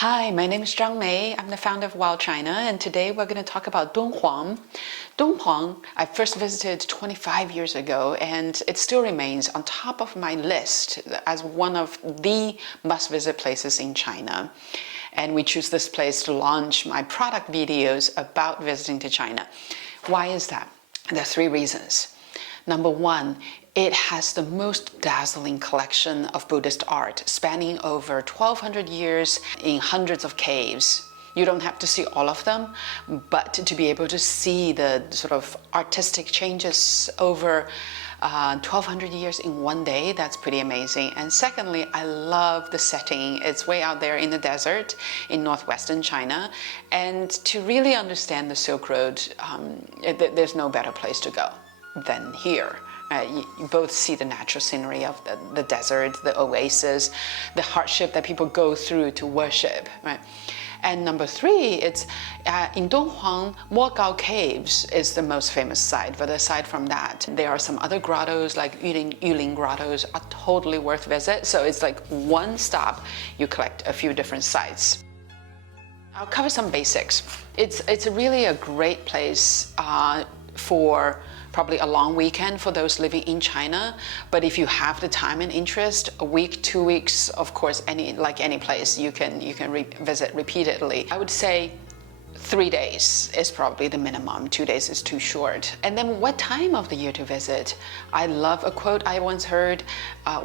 Hi, my name is Zhang Mei. I'm the founder of WildChina, and today we're going to talk about Dunhuang. Dunhuang, I first visited 25 years ago, and it still remains on top of my list as one of the must-visit places in China. And we choose this place to launch my product videos about visiting to China. Why is that? There are three reasons. Number one, it has the most dazzling collection of Buddhist art spanning over 1,200 years in hundreds of caves. You don't have to see all of them, but to be able to see the sort of artistic changes over 1,200 years in one day, that's pretty amazing. And secondly, I love the setting. It's way out there in the desert in northwestern China. And to really understand the Silk Road, there's no better place to go than here. You both see the natural scenery of the desert, the oasis, the hardship that people go through to worship, right? And number three, it's in Dunhuang, Mogao Caves is the most famous site. But aside from that, there are some other grottos like Yulin grottos are totally worth visit. So it's like one stop, you collect a few different sites. I'll cover some basics. It's really a great place for probably a long weekend for those living in China. But if you have the time and interest, a week, 2 weeks, of course, any place you can visit repeatedly. I would say 3 days is probably the minimum. 2 days is too short. And then what time of the year to visit? I love a quote I once heard,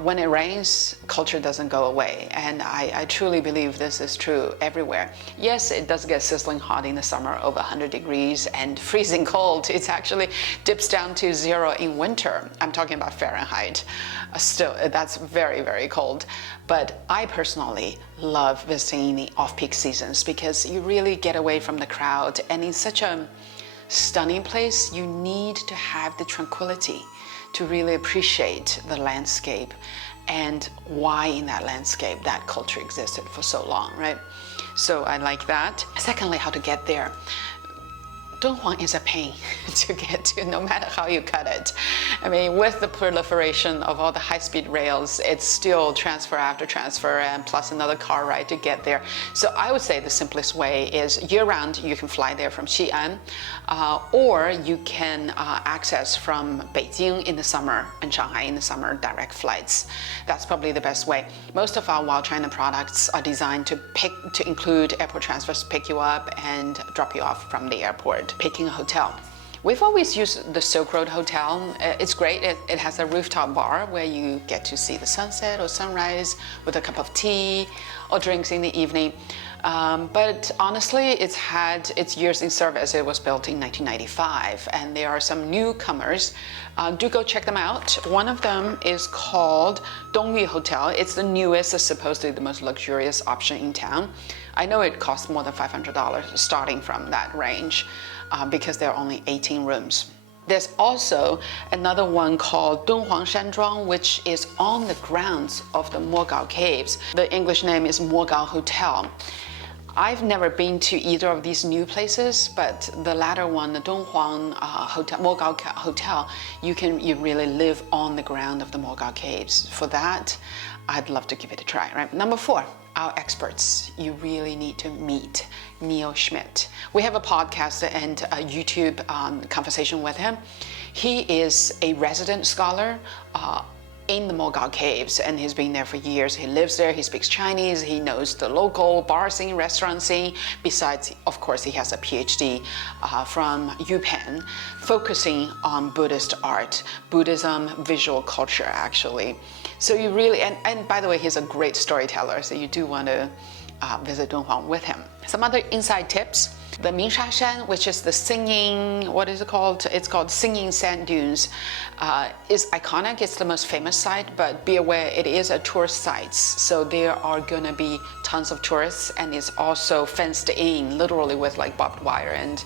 when it rains, culture doesn't go away. And I truly believe this is true everywhere. Yes, it does get sizzling hot in the summer, over 100 degrees and freezing cold. It actually dips down to 0 in winter. I'm talking about Fahrenheit. Still, that's very, very cold. But I personally love visiting the off-peak seasons because you really get away from the crowd, and in such a stunning place, you need to have the tranquility to really appreciate the landscape and why in that landscape that culture existed for so long, right? So I like that. Secondly, how to get there. Dunhuang is a pain to get to, no matter how you cut it. I mean, with the proliferation of all the high-speed rails, it's still transfer after transfer and plus another car ride to get there. So I would say the simplest way is year-round, you can fly there from Xi'an, or you can access from Beijing in the summer and Shanghai in the summer, direct flights. That's probably the best way. Most of our WildChina products are designed to include airport transfers, pick you up and drop you off from the airport. Picking a hotel. We've always used the Silk Road Hotel. It's great. It has a rooftop bar where you get to see the sunset or sunrise with a cup of tea or drinks in the evening. But honestly, it's had its years in service. It was built in 1995, and there are some newcomers. Do go check them out. One of them is called Dongwi Hotel. It's the newest, supposedly the most luxurious option in town. I know it costs more than $500 starting from that range because there are only 18 rooms. There's also another one called Dunhuang Shanzhuang, which is on the grounds of the Mogao Caves. The English name is Morgal Hotel. I've never been to either of these new places, but the latter one, the Dunhuang Hotel, Mogao Hotel, you really live on the ground of the Mogao Caves. For that, I'd love to give it a try, right? Number 4, our experts. You really need to meet Schmid. We have a podcast and a YouTube conversation with him. He is a resident scholar in the Mogao Caves, and he's been there for years. He lives there, he speaks Chinese, he knows the local bar scene, restaurant scene. Besides, of course, he has a PhD from UPenn, focusing on Buddhist art, Buddhism, visual culture, actually. So you really, and by the way, he's a great storyteller, so you do want to visit Dunhuang with him. Some other inside tips. The Mingsha Shan, which is the singing, what is it called? It's called Singing Sand Dunes, is iconic. It's the most famous site, but be aware it is a tourist site. So there are gonna be tons of tourists, and it's also fenced in, literally with like barbed wire and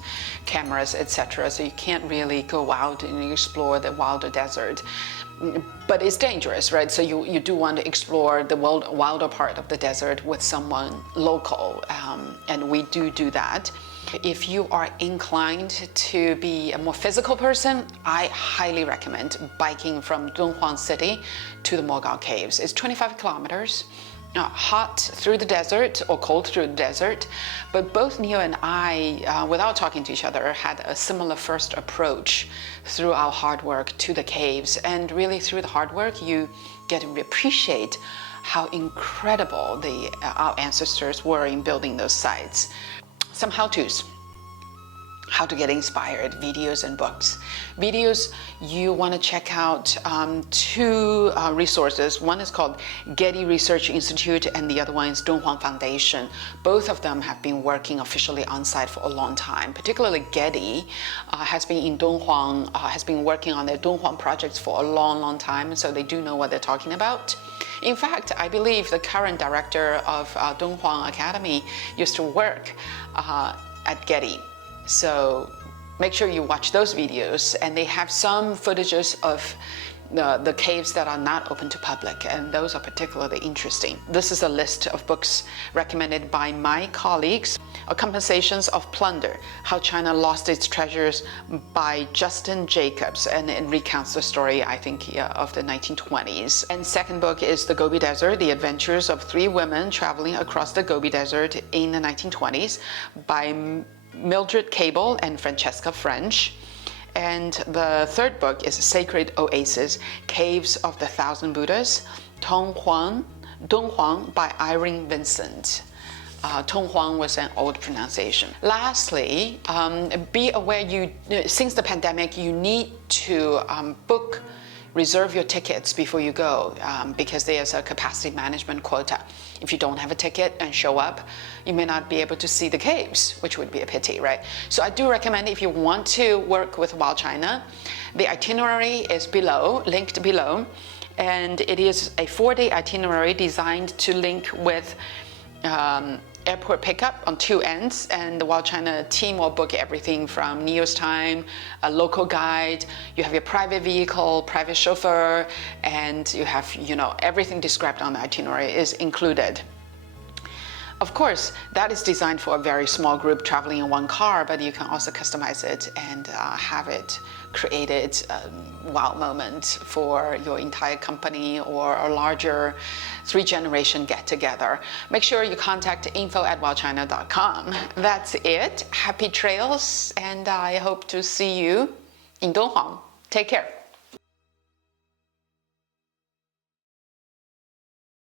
cameras, etc. So you can't really go out and explore the wilder desert. But it's dangerous, right? So you do want to explore the wilder part of the desert with someone local, and we do that. If you are inclined to be a more physical person, I highly recommend biking from Dunhuang City to the Morgal Caves. It's 25 kilometers. hot through the desert or cold through the desert, but both Neo and I, without talking to each other, had a similar first approach through our hard work to the caves. And really through the hard work, you get to appreciate how incredible our ancestors were in building those sites. Some how-tos. How to get inspired, videos and books. Videos, you want to check out two resources. One is called Getty Research Institute and the other one is Dunhuang Foundation. Both of them have been working officially on site for a long time. Particularly Getty has been in Dunhuang, has been working on their Dunhuang projects for a long time, so they do know what they're talking about. In fact, I believe the current director of Dunhuang Academy used to work at Getty. So make sure you watch those videos, and they have some footages of the caves that are not open to public, and those are particularly interesting. This is a list of books recommended by my colleagues. Compensations of Plunder, How China Lost Its Treasures by Justin Jacobs, and it recounts the story, I think, of the 1920s. And second book is The Gobi Desert, The Adventures of Three Women Traveling Across the Gobi Desert in the 1920s by Mildred and Francesca French. And the third book is Sacred Oasis, Caves of the Thousand Buddhas, Donghuang by Irene Vincent. Dunhuang was an old pronunciation. Lastly, be aware since the pandemic, you need to reserve your tickets before you go because there's a capacity management quota. If you don't have a ticket and show up, you may not be able to see the caves, which would be a pity, right? So I do recommend, if you want to work with WildChina, the itinerary is linked below, and it is a 4-day itinerary designed to link with airport pickup on two ends, and the WildChina team will book everything from Neo's time, a local guide, you have your private vehicle, private chauffeur, and you have, everything described on the itinerary is included. Of course, that is designed for a very small group traveling in one car, but you can also customize it and have it created a wow moment for your entire company or a larger 3-generation get-together. Make sure you contact info@wildchina.com. That's it. Happy trails, and I hope to see you in Dunhuang. Take care.